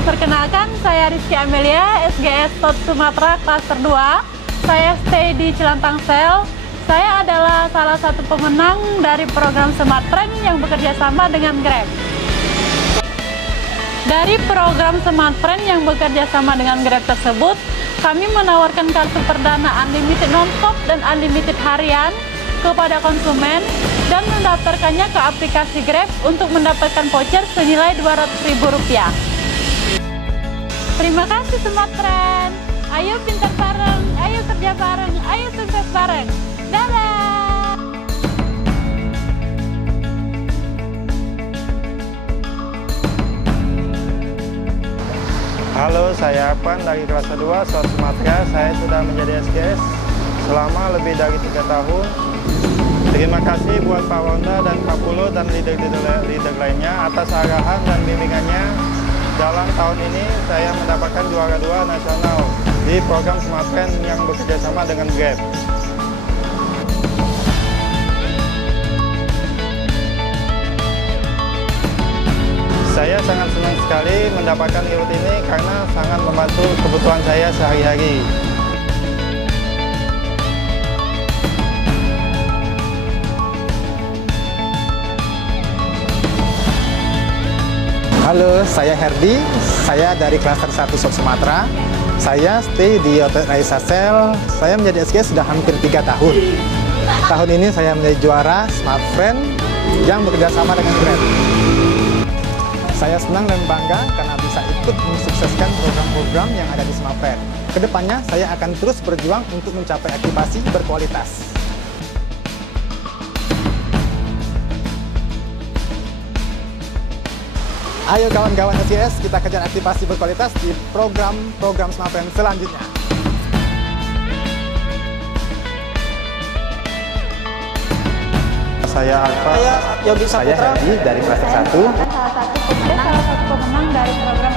Perkenalkan, saya Rizky Amelia, SGS Top Sumatera Klaster 2. Saya stay di Cilantangsel. Saya adalah salah satu pemenang dari program Smart Friend yang bekerja sama dengan Grab. Dari program Smart Friend yang bekerja sama dengan Grab tersebut, kami menawarkan kartu perdana unlimited non-stop dan unlimited harian kepada konsumen dan mendaftarkannya ke aplikasi Grab untuk mendapatkan voucher senilai Rp200.000. Terima kasih Smart Friend. Ayo pintar bareng, ayo kerja bareng, ayo sukses bareng. Dadah! Halo, saya Arpan dari kelas 2 South Sumatera. Saya sudah menjadi SGS selama lebih dari 3 tahun. Terima kasih buat Pak Wanda dan Pak Pulo dan leader lainnya atas arahan dan bimbingannya. Dalam tahun ini saya mendapatkan juara 2 nasional di program Smart Friend yang bekerja sama dengan Grab. Saya sangat senang sekali mendapatkan e-route ini karena sangat membantu kebutuhan saya sehari-hari. Halo, saya Herdi. Saya dari klaster 1 South Sumatera. Saya stay di Hotel Raisa Sel. Saya menjadi SGS sudah hampir 3 tahun. Tahun ini saya menjadi juara Smart Friend yang bekerja sama dengan Grab. Saya senang dan bangga karena bisa ikut mensukseskan program-program yang ada di Smart Friend. Kedepannya saya akan terus berjuang untuk mencapai aktivasi berkualitas. Ayo kawan-kawan SGS, kita kejar aktivasi berkualitas di program-program Smart Friend selanjutnya. Saya Arfa. Saya Yogi Saputra. Saya Herdi dari kelas 1. Salah satu pemenang dari program